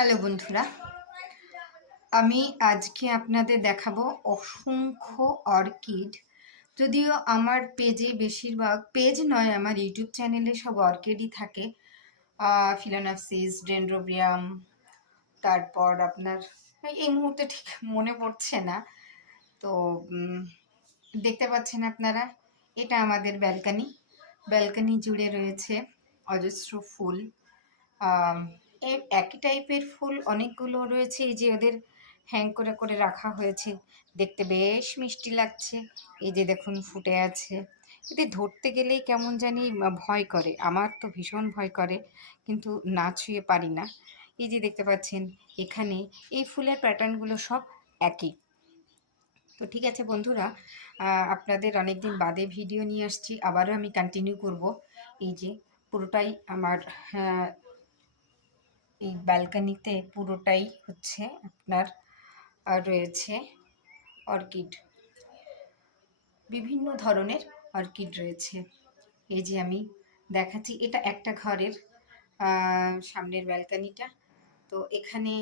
Hello বন্ধুরা, আমি আজকে আপনাদের দেখাবো অসংখ্য অর্কিড। যদিও আমার পেজে বেশিরভাগ পেজ নয়, আমার ইউটিউব চ্যানেলে সব অর্কিডই থাকে। ফিলোনাপসিস, ডেনড্রোবিয়াম, তারপর আপনার এই মুহূর্তে ঠিক মনে পড়ছে না। তো দেখতে পাচ্ছেন আপনারা, এটা আমাদের ব্যালকনি জুড়ে রয়েছে অজস্র ফুল। একই টাইপের ফুল অনেকগুলো রয়েছে, এই যে ওদের হ্যাং করে করে রাখা হয়েছে, দেখতে বেশ মিষ্টি লাগছে। এই যে দেখুন ফুটে আছে, এতে ধরতে গেলেই কেমন জানি ভয় করে, আমার তো ভীষণ ভয় করে, কিন্তু না ছুঁয়ে পারি না। এই যে দেখতে পাচ্ছেন এখানে এই ফুলের প্যাটার্নগুলো সব একই। তো ঠিক আছে বন্ধুরা, আপনাদের অনেক দিন বাদে ভিডিও নিয়ে আসছি, আবারও আমি কন্টিনিউ করব। এই যে পুরোটাই আমার এই ব্যালকনিতে পুরোটাই হচ্ছে আপনার রয়েছে অর্কিড, বিভিন্ন ধরনের অর্কিড রয়েছে। এই যে আমি দেখাচ্ছি, এটা একটা ঘরের সামনের ব্যালকনিটা। তো এখানে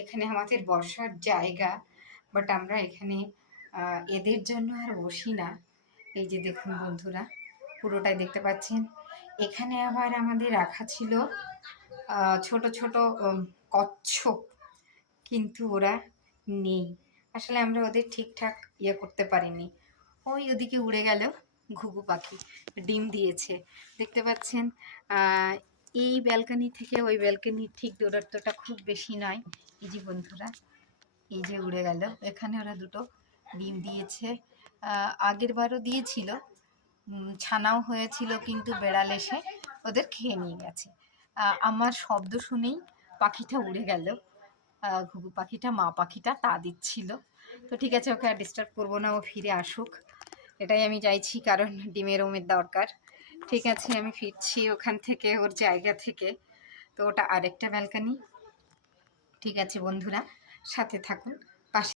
এখানে আমাদের বসার জায়গা, বাট আমরা এখানে এদের জন্য আর বসি না। এই যে দেখুন বন্ধুরা, পুরোটাই দেখতে পাচ্ছেন। এখানে আবার আমাদের রাখা ছিল ছোট ছোট কচ্ছপ, কিন্তু ওরা নেই। আসলে আমরা ওদের ঠিকঠাক করতে পারিনি। ওই ওদিকে উড়ে গেল ঘুঘু পাখি, ডিম দিয়েছে দেখতে পাচ্ছেন। এই ব্যালকনি থেকে ওই ব্যালকনির ঠিক দূরত্বটা খুব বেশি নয়। এই যে বন্ধুরা, এই যে উড়ে গেল, এখানে ওরা দুটো ডিম দিয়েছে। আগের বারও দিয়েছিল, ছানাও হয়েছিল, কিন্তু বেড়াল এসে ওদের খেয়ে নিয়ে গেছে। আমার শব্দ শুনেই পাখিটা উড়ে গেল, ঘুঘু পাখিটা, মা পাখিটা তা দিচ্ছিল। তো ঠিক আছে, ওকে আর ডিস্টার্ব করবো না, ও ফিরে আসুক, এটাই আমি চাইছি, কারণ ডিমের ওমের দরকার। ঠিক আছে, আমি ফিরছি ওখান থেকে, ওর জায়গা থেকে। তো ওটা আরেকটা ব্যালকনি। ঠিক আছে বন্ধুরা, সাথে থাকুন।